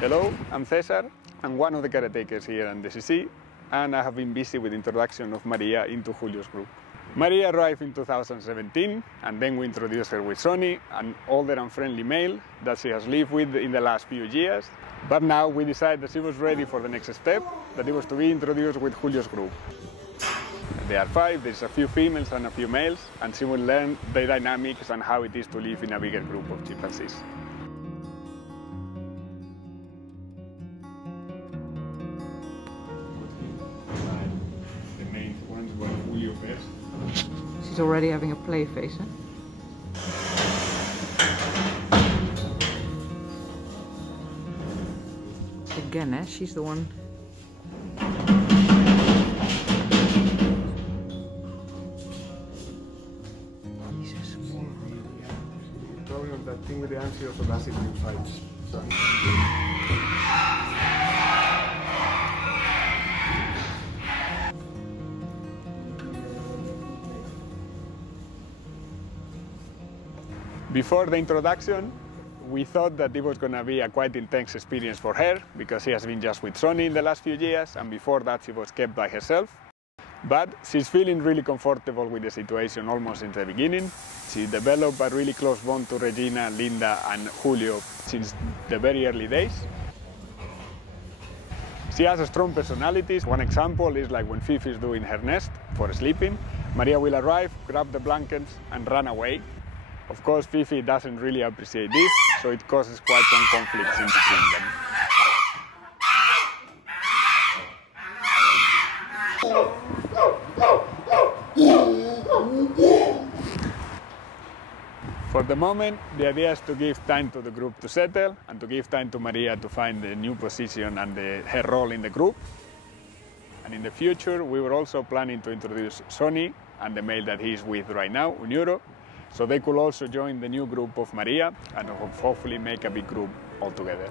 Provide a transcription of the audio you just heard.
Hello, I'm Cesar. I'm one of the caretakers here in the CC, and I have been busy with the introduction of Marria into Julio's group. Marria arrived in 2017, and then we introduced her with Sonny, an older and friendly male that she has lived with in the last few years. But now we decided that she was ready for the next step, that it was to be introduced with Julio's group. There are 5, there's a few females and a few males, and she will learn the dynamics and how it is to live in a bigger group of chimpanzees. The main ones were Julio first. She's already having a play face, huh? Again, eh? She's the one. Jesus, more. Probably on that thing with the answer also does it in fights. Before the introduction, we thought that it was going to be a quite intense experience for her because she has been just with Sonny in the last few years, and before that she was kept by herself. But she's feeling really comfortable with the situation almost since the beginning. She developed a really close bond to Regina, Linda and Julio since the very early days. She has a strong personalities. One example is like when Fifi is doing her nest for sleeping, Marria will arrive, grab the blankets and run away. Of course, Fifi doesn't really appreciate this, so it causes quite some conflicts in between them. For the moment, the idea is to give time to the group to settle and to give time to Marria to find the new position and her role in the group. And in the future, we were also planning to introduce Sonny and the male that he is with right now, Unuro, so they could also join the new group of Marria and hopefully make a big group altogether.